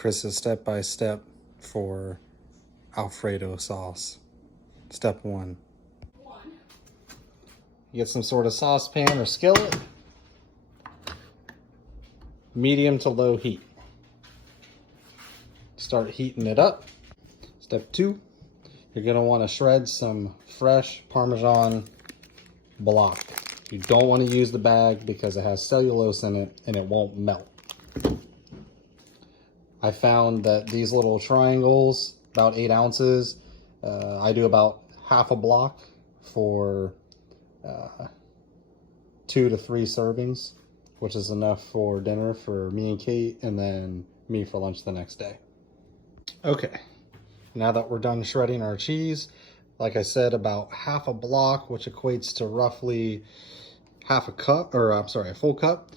Chris's step-by-step for Alfredo sauce. Step 1. You get some sort of saucepan or skillet. Medium to low heat. Start heating it up. Step 2, you're going to want to shred some fresh Parmesan block. You don't want to use the bag because it has cellulose in it and it won't melt. I found that these little triangles, about 8 ounces, I do about half a block for 2 to 3 servings, which is enough for dinner for me and Kate, and then me for lunch the next day. Okay, now that we're done shredding our cheese, like I said, about half a block, which equates to roughly half a cup, or I'm sorry, a full cup.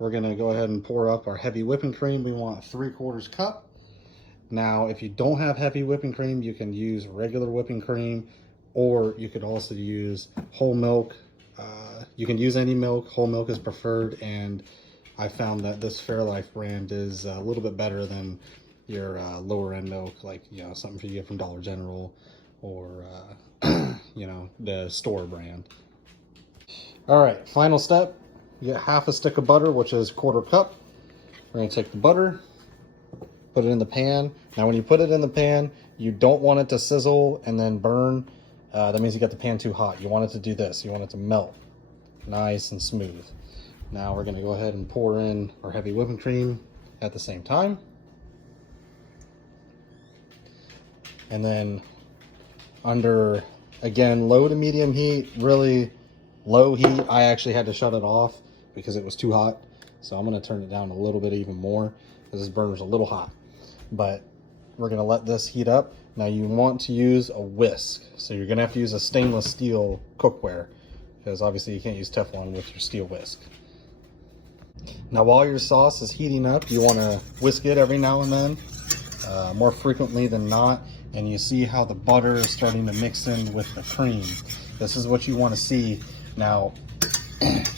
We're gonna go ahead and pour up our heavy whipping cream. We want 3/4 cup. Now, if you don't have heavy whipping cream, you can use regular whipping cream, or you could also use whole milk. You can use any milk. Whole milk is preferred, and I found that this Fairlife brand is a little bit better than your lower end milk, like, you know, something you get from Dollar General or you know, the store brand. All right, final step. You get half a stick of butter, which is 1/4 cup. We're gonna take the butter, put it in the pan. Now, when you put it in the pan, you don't want it to sizzle and then burn. That means you got the pan too hot. You want it to do this. You want it to melt nice and smooth. Now we're gonna go ahead and pour in our heavy whipping cream at the same time. And then under, again, low to medium heat, really low heat. I actually had to shut it off because it was too hot. So I'm gonna turn it down a little bit even more because this burner's a little hot. But we're gonna let this heat up. Now you want to use a whisk. So you're gonna have to use a stainless steel cookware because obviously you can't use Teflon with your steel whisk. Now while your sauce is heating up, you wanna whisk it every now and then, more frequently than not. And you see how the butter is starting to mix in with the cream. This is what you wanna see. Now,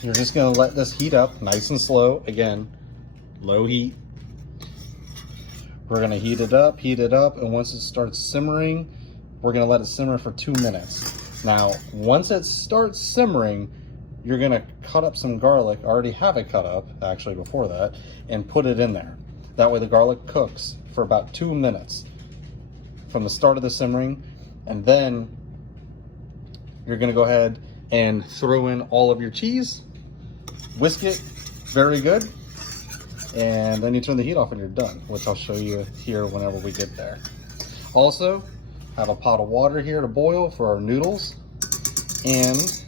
you're just gonna let this heat up nice and slow. Again, low heat. We're gonna heat it up, and once it starts simmering, we're gonna let it simmer for 2 minutes. Now, once it starts simmering, you're gonna cut up some garlic. I already have it cut up, actually, before that, and put it in there. That way the garlic cooks for about 2 minutes from the start of the simmering, and then you're gonna go ahead and throw in all of your cheese, whisk it very good, and then you turn the heat off and you're done, which I'll show you here whenever we get there. Also, have a pot of water here to boil for our noodles, and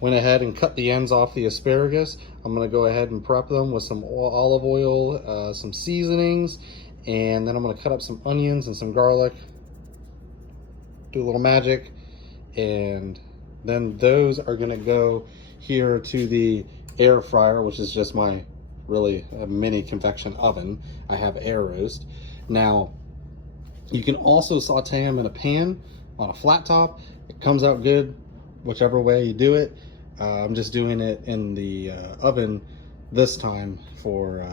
went ahead and cut the ends off the asparagus. I'm gonna go ahead and prep them with some olive oil, some seasonings, and then I'm gonna cut up some onions and some garlic, do a little magic, and then those are gonna go here to the air fryer, which is just my really mini convection oven. I have air roast. Now, you can also saute them in a pan on a flat top. It comes out good, whichever way you do it. I'm just doing it in the oven this time for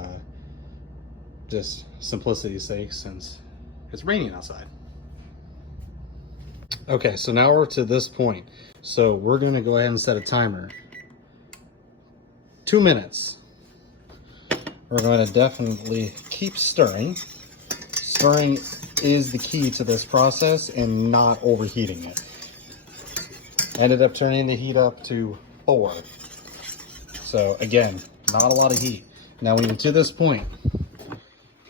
just simplicity's sake, since it's raining outside. Okay, so now we're to this point. So we're gonna go ahead and set a timer. 2 minutes. We're going to definitely keep stirring. Stirring is the key to this process and not overheating it. Ended up turning the heat up to 4. So again, not a lot of heat. Now when you're to this point,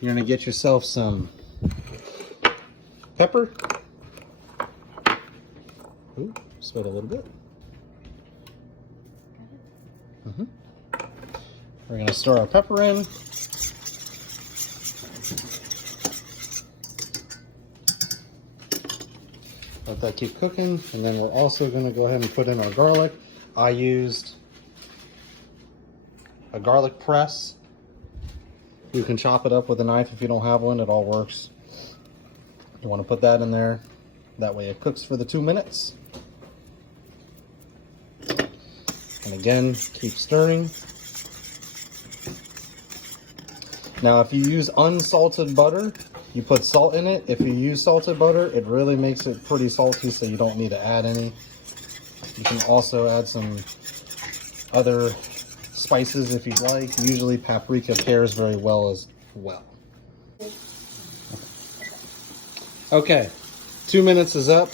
you're gonna get yourself some pepper. Ooh, spilled a little bit. We're gonna stir our pepper in. Let that keep cooking, and then we're also gonna go ahead and put in our garlic. I used a garlic press. You can chop it up with a knife if you don't have one, it all works. You wanna put that in there. That way it cooks for the 2 minutes. And again, keep stirring. Now, if you use unsalted butter, you put salt in it. If you use salted butter, it really makes it pretty salty, so you don't need to add any. You can also add some other spices if you'd like. Usually paprika pairs very well as well. Okay, 2 minutes is up.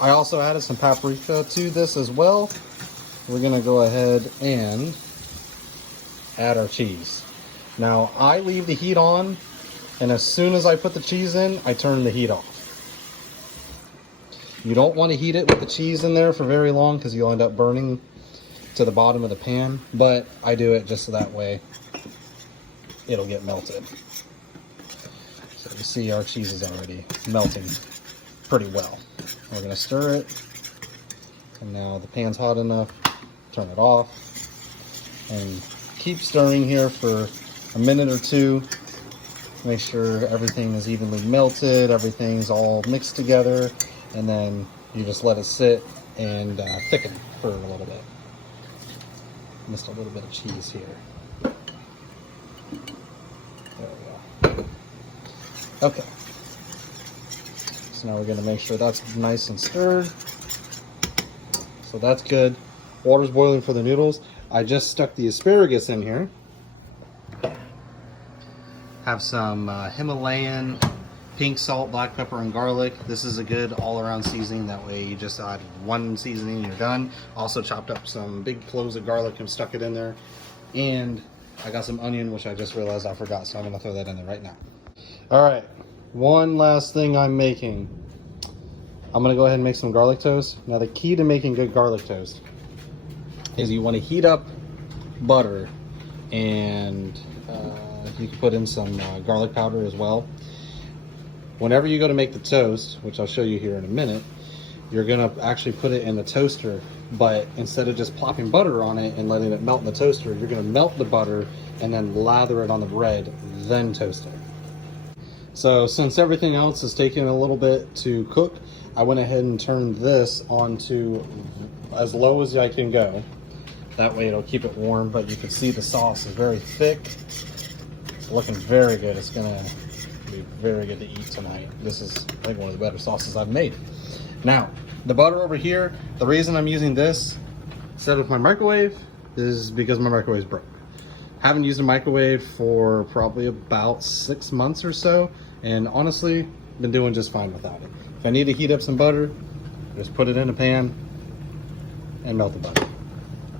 I also added some paprika to this as well. We're gonna go ahead and add our cheese. Now, I leave the heat on, and as soon as I put the cheese in, I turn the heat off. You don't want to heat it with the cheese in there for very long because you'll end up burning to the bottom of the pan, but I do it just so that way it'll get melted. So you see our cheese is already melting pretty well. We're gonna stir it, and now the pan's hot enough, turn it off, and keep stirring here for a minute or two. Make sure everything is evenly melted, everything's all mixed together, and then you just let it sit and thicken for a little bit. Missed a little bit of cheese here. There we go. Okay. So now we're going to make sure that's nice and stirred. So that's good. Water's boiling for the noodles. I just stuck the asparagus in here. Have some Himalayan pink salt, black pepper, and garlic. This is a good all-around seasoning. That way you just add one seasoning and you're done. Also chopped up some big cloves of garlic and stuck it in there. And I got some onion, which I just realized I forgot, so I'm gonna throw that in there right now. All right, one last thing I'm making. I'm gonna go ahead and make some garlic toast. Now the key to making good garlic toast is you wanna heat up butter, and you can put in some garlic powder as well. Whenever you go to make the toast, which I'll show you here in a minute, you're gonna actually put it in the toaster, but instead of just plopping butter on it and letting it melt in the toaster, you're gonna melt the butter and then lather it on the bread, then toast it. So since everything else is taking a little bit to cook, I went ahead and turned this on to as low as I can go. That way it'll keep it warm, but you can see the sauce is very thick. It's looking very good. It's gonna be very good to eat tonight. This is, I think, one of the better sauces I've made. Now, the butter over here, the reason I'm using this instead of my microwave is because my microwave is broke. Haven't used a microwave for probably about 6 months or so, and honestly, been doing just fine without it. If I need to heat up some butter, just put it in a pan and melt the butter.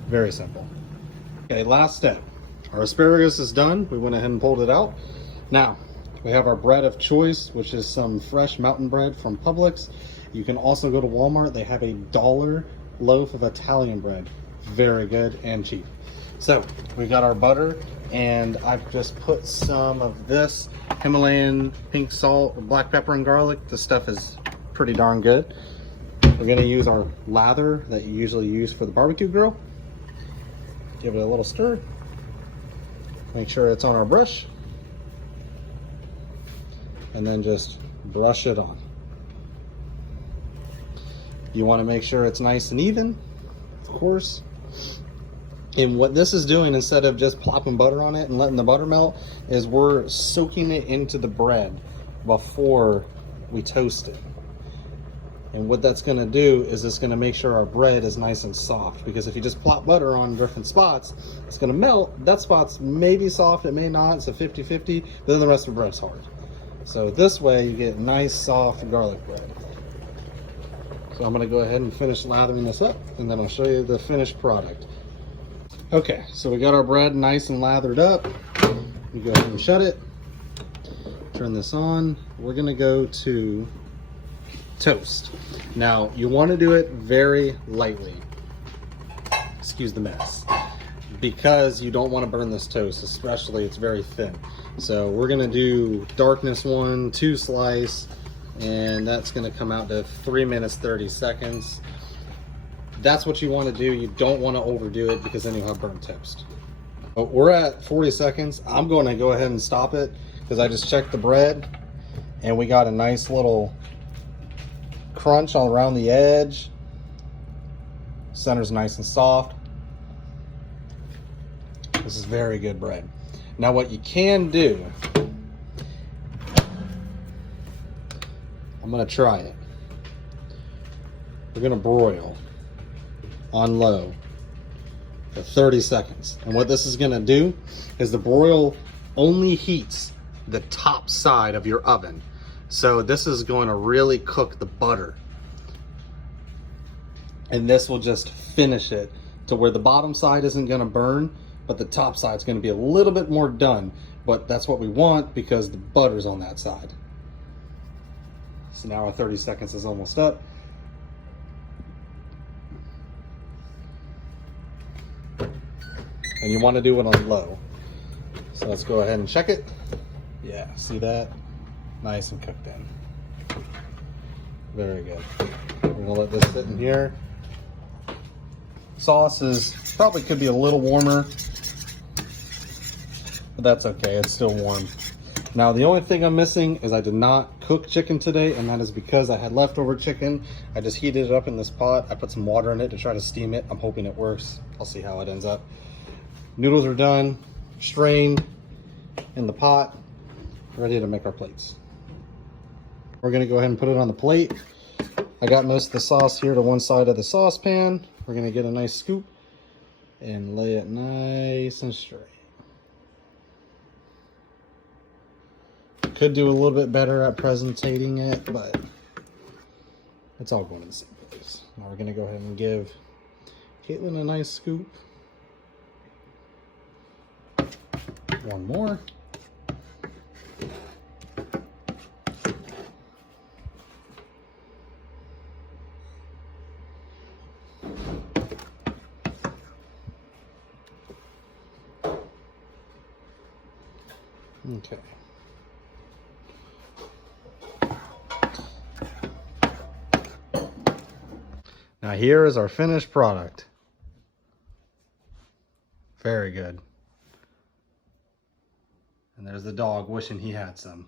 Very simple. Okay, last step. Our asparagus is done. We went ahead and pulled it out. Now, we have our bread of choice, which is some fresh mountain bread from Publix. You can also go to Walmart. They have a $1 loaf of Italian bread. Very good and cheap. So we got our butter, and I've just put some of this Himalayan pink salt, black pepper, and garlic. This stuff is pretty darn good. We're gonna use our lather that you usually use for the barbecue grill. Give it a little stir. Make sure it's on our brush. And then just brush it on. You want to make sure it's nice and even, of course. And what this is doing, instead of just plopping butter on it and letting the butter melt, is we're soaking it into the bread before we toast it. And what that's going to do is it's going to make sure our bread is nice and soft, because if you just plop butter on different spots, it's going to melt. That spot's maybe soft, it may not, it's a 50-50, but then the rest of the bread's hard. So this way you get nice soft garlic bread. So I'm going to go ahead and finish lathering this up, and then I'll show you the finished product. Okay, so we got our bread nice and lathered up. We go ahead and shut it. Turn this on. We're going to go to toast. Now you want to do it very lightly. Excuse the mess. Because you don't want to burn this toast, especially it's very thin. So we're going to do darkness 1, 2 slice, and that's going to come out to 3 minutes 30 seconds. That's what you want to do. You don't want to overdo it, because then you'll have burnt toast. But we're at 40 seconds. I'm going to go ahead and stop it because I just checked the bread and we got a nice little crunch all around the edge. Center's nice and soft. This is very good bread. Now what you can do, I'm gonna try it. We're gonna broil on low for 30 seconds. And what this is gonna do is the broil only heats the top side of your oven. So this is going to really cook the butter. And this will just finish it to where the bottom side isn't gonna burn, but the top side's gonna be a little bit more done. But that's what we want because the butter's on that side. So now our 30 seconds is almost up. And you want to do it on low. So let's go ahead and check it. Yeah, see that? Nice and cooked in. Very good. We're gonna let this sit in here. Sauce is probably could be a little warmer, but that's okay, it's still warm. Now the only thing I'm missing is I did not cook chicken today, and that is because I had leftover chicken. I just heated it up in this pot. I put some water in it to try to steam it. I'm hoping it works. I'll see how it ends up. Noodles are done, strained in the pot, ready to make our plates. We're gonna go ahead and put it on the plate. I got most of the sauce here to one side of the saucepan. We're gonna get a nice scoop and lay it nice and straight. Could do a little bit better at presentating it, but it's all going in the same place. Now we're gonna go ahead and give Caitlin a nice scoop. One more. Okay. Now here is our finished product. Very good. And there's the dog wishing he had some.